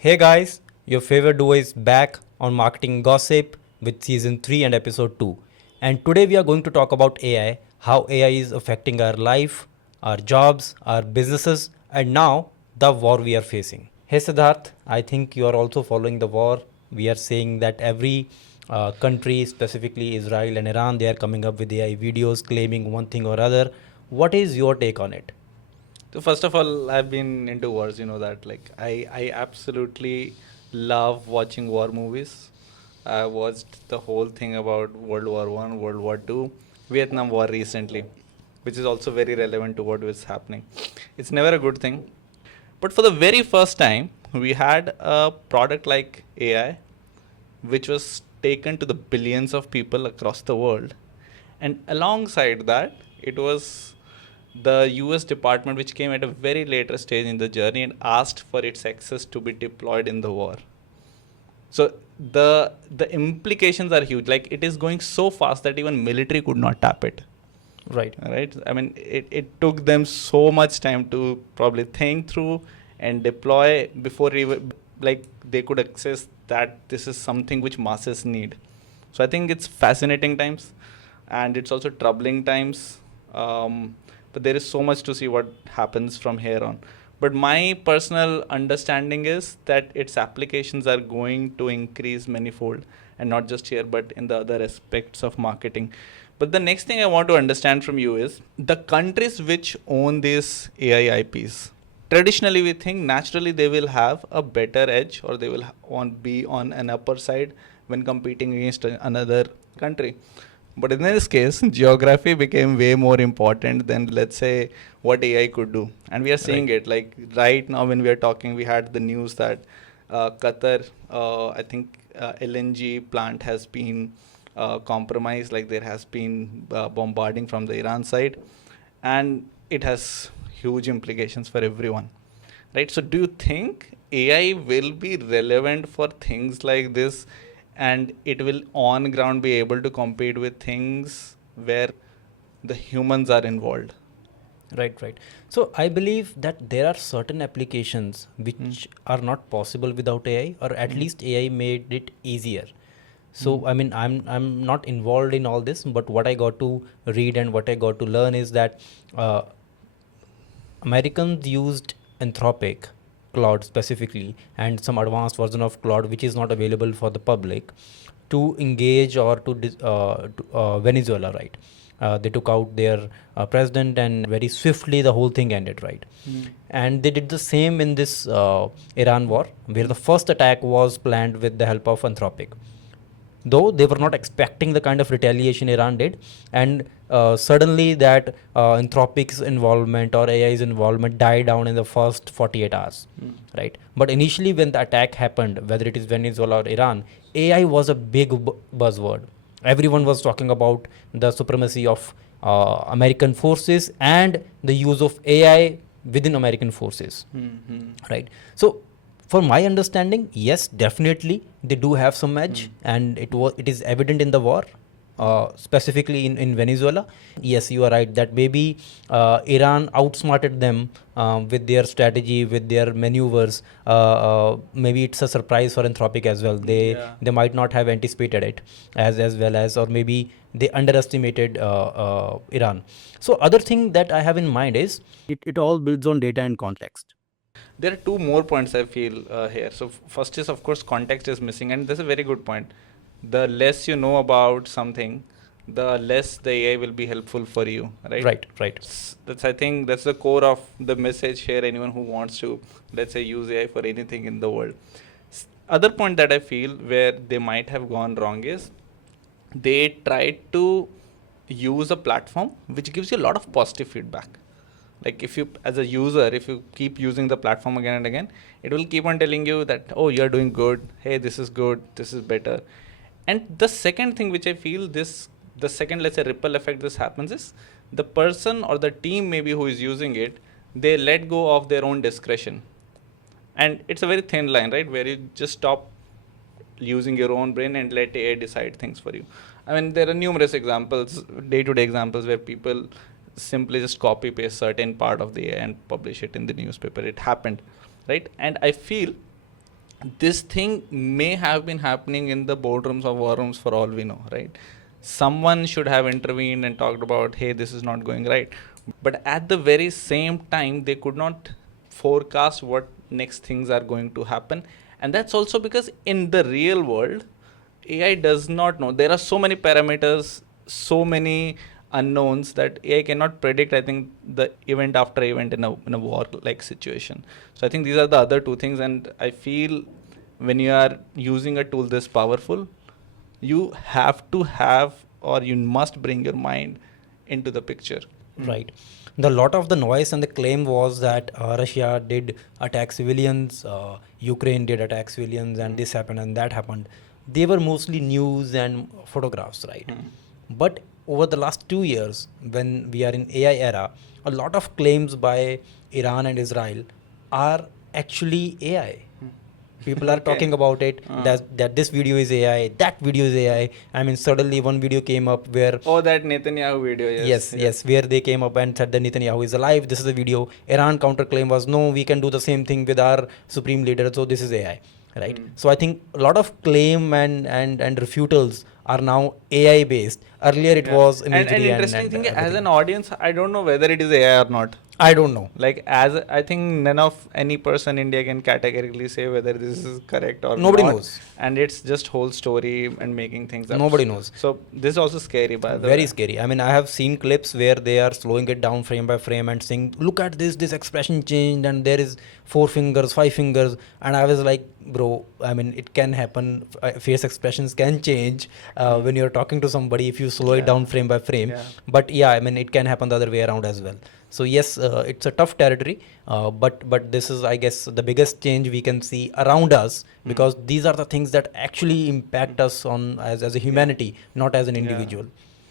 Hey guys, your favorite duo is back on Marketing Gossip with season 3 and episode 2. And today we are going to talk about AI, how AI is affecting our life, our jobs, our businesses, and now the war we are facing. Hey Siddharth, I think you are also following the war. We are saying that every country, specifically Israel and Iran, they are coming up with AI videos claiming one thing or other. What is your take on it? So first of all, I've been into wars, you know that. I absolutely love watching war movies. I watched the whole thing about World War One, World War Two, Vietnam War recently, which is also very relevant to what is happening. It's never a good thing. But for the very first time, we had a product like AI, which was taken to the billions of people across the world. And alongside that, it was the US department which came at a very later stage in the journey and asked for its access to be deployed in the war. So the implications are huge. Like, it is going so fast that even military could not tap it. Right. Right? I mean, it took them so much time to probably think through and deploy before even like they could access that this is something which masses need. So I think it's fascinating times, and it's also troubling times. But there is so much to see what happens from here on. But my personal understanding is that its applications are going to increase manifold, and not just here, but in the other aspects of marketing. But the next thing I want to understand from you is the countries which own these AI IPs. Traditionally, we think naturally they will have a better edge, or they will be on an upper side when competing against another country. But in this case, geography became way more important than, let's say, what AI could do. And we are seeing it. Like right now, when we are talking, we had the news that Qatar, I think LNG plant has been compromised. Like, there has been bombarding from the Iran side. And it has huge implications for everyone. Right? So do you think AI will be relevant for things like this, and it will on ground be able to compete with things where the humans are involved? Right. So I believe that there are certain applications which are not possible without AI, or at least AI made it easier. So I mean, I'm not involved in all this, but what I got to read and what I got to learn is that Americans used Anthropic Claude specifically, and some advanced version of Claude which is not available for the public, to engage or to Venezuela, right? They took out their president, and very swiftly the whole thing ended, right? And they did the same in this Iran war, where the first attack was planned with the help of Anthropic, though they were not expecting the kind of retaliation Iran did. And suddenly that Anthropic's involvement or AI's involvement died down in the first 48 hours, right? But initially, when the attack happened, whether it is Venezuela or Iran, AI was a big buzzword. Everyone was talking about the supremacy of American forces and the use of AI within American forces, right? So for my understanding, yes, definitely they do have some edge, and it is evident in the war, specifically in Venezuela. Yes, you are right that maybe Iran outsmarted them with their strategy, with their maneuvers. Maybe it's a surprise for Anthropic as well. They might not have anticipated it as well as, or maybe they underestimated Iran. So other thing that I have in mind is it all builds on data and context. There are two more points I feel here. So first is, of course, context is missing, and that's a very good point. The less you know about something, the less the AI will be helpful for you, right? Right. That's, I think that's the core of the message here. Anyone who wants to, let's say, use AI for anything in the world. Other point that I feel where they might have gone wrong is they tried to use a platform which gives you a lot of positive feedback. Like, if you, as a user, if you keep using the platform again and again, it will keep on telling you that, oh, you're doing good, hey, this is good, this is better. And the second thing which I feel this, the second, let's say, ripple effect this happens is the person or the team maybe who is using it, they let go of their own discretion. And it's a very thin line, right, where you just stop using your own brain and let AI decide things for you. I mean, there are numerous examples, day-to-day examples, where people simply just copy paste certain part of the AI and publish it in the newspaper. It happened, right? And I feel this thing may have been happening in the boardrooms or war rooms for all we know, right? Someone should have intervened and talked about, hey, this is not going right. But at the very same time, they could not forecast what next things are going to happen. And that's also because in the real world, AI does not know. There are so many parameters, so many unknowns that AI cannot predict, I think, the event after event in a war like situation. So I think these are the other two things. And I feel when you are using a tool this powerful, you have to have, or you must bring your mind into the picture. Right. The lot of the noise and the claim was that Russia did attack civilians, Ukraine did attack civilians, and this happened and that happened. They were mostly news and photographs, right? But over the last 2 years, when we are in AI era, a lot of claims by Iran and Israel are actually AI. People are Okay. talking about it, that this video is AI, that video is AI. I mean, suddenly one video came up where Oh, that Netanyahu video, yes, where they came up and said that Netanyahu is alive. This is a video. Iran counterclaim was, no, we can do the same thing with our supreme leader. So this is AI, right? So I think a lot of claim and refutals are now AI based. Earlier it was and imagery interesting thing, as everything. an audience, I don't know whether it is AI or not. I don't know. Like, as I think none of any person in India can categorically say whether this is correct or Nobody not. knows. And it's just whole story and making things up. Nobody knows. So this is also scary, by the way. Very scary. I mean, I have seen clips where they are slowing it down frame by frame and saying, look at this expression changed and there is 4 fingers, 5 fingers. And I was like, bro, I mean, it can happen. Face expressions can change when you're talking to somebody if you slow it down frame by frame. But yeah, I mean, it can happen the other way around as well. So yes, it's a tough territory, but this is, I guess, the biggest change we can see around us, because these are the things that actually impact us on as a humanity, not as an individual.